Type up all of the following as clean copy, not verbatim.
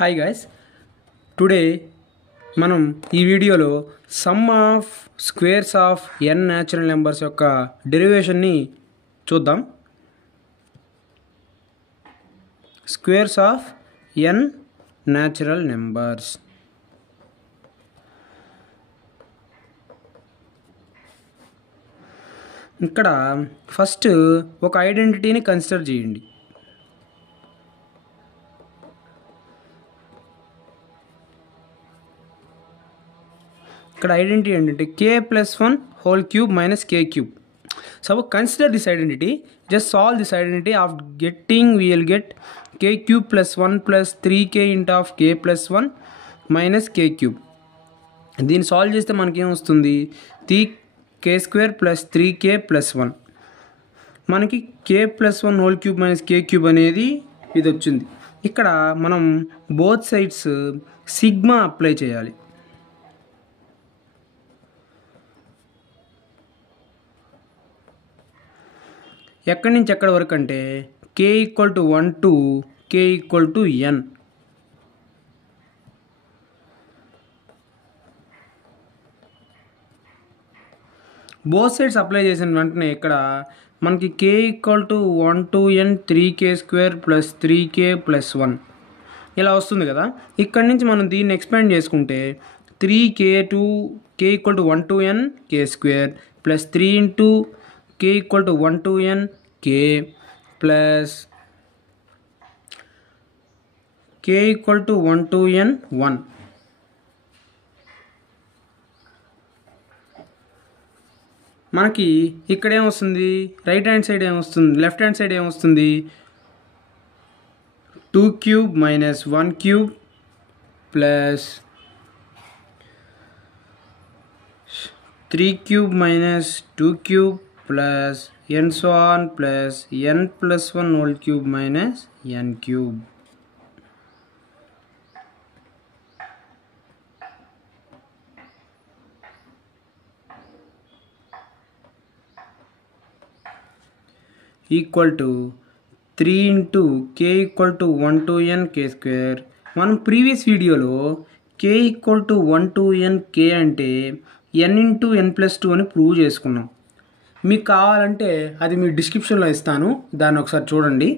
Hi guys, today మనం ఈ వీడియోలో sum of squares of n natural numbers యొక్క డెరివేషన్ని చూద్దాం. Squares of n natural numbers. ఇక్కడ ఫస్ట్ ఒక ఐడెంటిటీని కన్సిడర్ చేయండి. ఇక్కడ ఐడెంటిటీ ఏంటంటే k+1 whole cube minus k cube. So consider this identity, just solve this identity. Of getting we will get k cube plus 1 plus 3k into of k plus 1 minus k cube. దీన్ని solve చేస్తే మనకేం వస్తుంది? 3k² plus 3k plus 1. మనకి k plus 1 whole cube minus k cube అనేది ఇది వచ్చింది. ఇక్కడ మనం బోత్ సైడ్స్ సిగ్మా అప్లై చేయాలి. ఎక్కడి నుంచి ఎక్కడి వరకు అంటే k = 1 to k = n. Both sides apply చేసిన వెంటనే ఇక్కడ మనకి k = 1 to n 3k² plus 3k plus 1 ఇలా వస్తుంది కదా. ఇక్కడ నుంచి మనం దీన్ని ఎక్స్పాండ్ చేసుకుంటే 3k to k = 1 to n k² plus 3 into k = 1 to n k plus k = 1 to n 1. మనకి ఇక్కడ ఏమొస్తుంది? రైట్ హ్యాండ్ సైడ్ ఏమొస్తుంది? లెఫ్ట్ హ్యాండ్ సైడ్ ఏమొస్తుంది? 2³ minus 1³ plus 3³ minus 2³ plus n so on plus n plus 1 whole cube minus n cube. Equal to 3 into k = 1 to n k². మనం previous వీడియోలో k = 1 to n k అంటే n into n+2 అని prove చేసుకున్నాం. మీకు కావాలంటే అది మీ డిస్క్రిప్షన్లో ఇస్తాను, దాన్ని ఒకసారి చూడండి.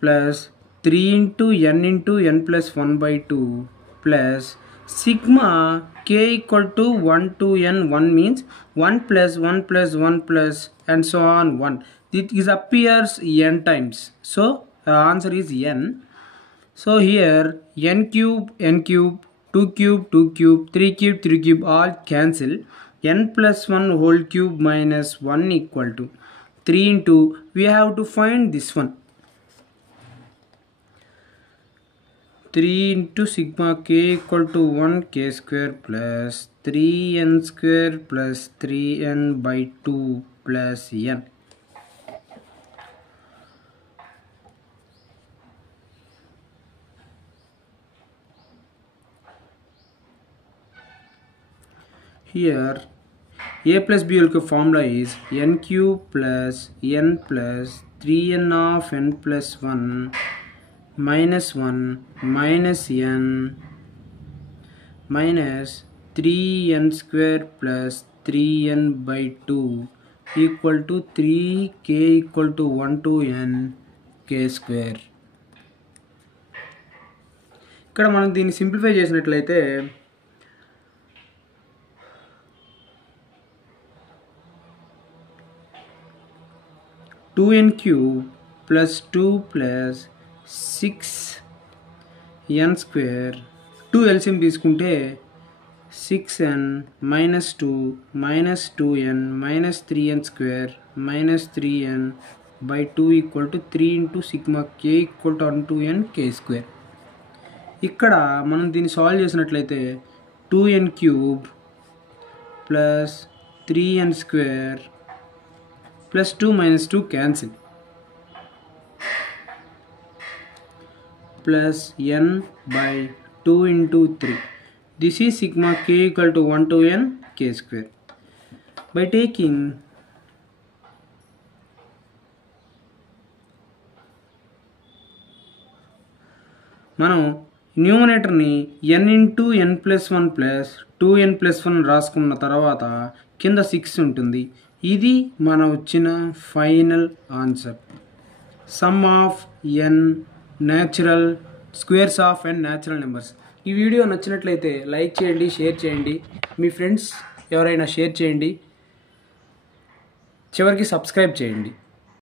Plus 3 into n into n+1/2 plus sigma k = 1 to n 1 means 1 plus 1 plus 1 plus and so on 1. It is appears n times, so the answer is n. So here n cube, 2³ 2³ 3³ 3³ all cancel. n plus 1 whole cube minus 1 equal to 3 into we have to find this one. 3 into sigma k = 1 k² plus 3n² plus 3n/2 plus n. Here a plus b యొక్క formula is n³ plus n plus 3n of n plus 1 minus 1 minus n minus 3n² plus 3n/2 equal to 3k = 1 to n k². ఇక్కడ మనం దీన్ని simplify చేసినట్లయితే 2n³ plus 2 plus 6n². 2 LCM తీసుకుంటే 6n minus 2 minus 2n minus 3n² minus 3n/2 equal to 3 into sigma k = 1 to n k². ఇక్కడ మనం దీన్ని solve చేసినట్లయితే 2n³ plus 3n² plus 2 minus 2 cancel plus n/2 into 3. This is sigma k = 1 to n k². By taking మనం న్యూమరేటర్ని n into n plus 1 plus 2n plus 1 రాసుకున్న తర్వాత కింద 6 ఉంటుంది. ఇది మన వచ్చిన final answer. Some of n natural squares of n natural numbers. ఈ video నచ్చినట్లయితే లైక్ చేయండి, షేర్ చేయండి, మీ ఫ్రెండ్స్ ఎవరైనా షేర్ చేయండి, చివరికి సబ్స్క్రైబ్ చేయండి.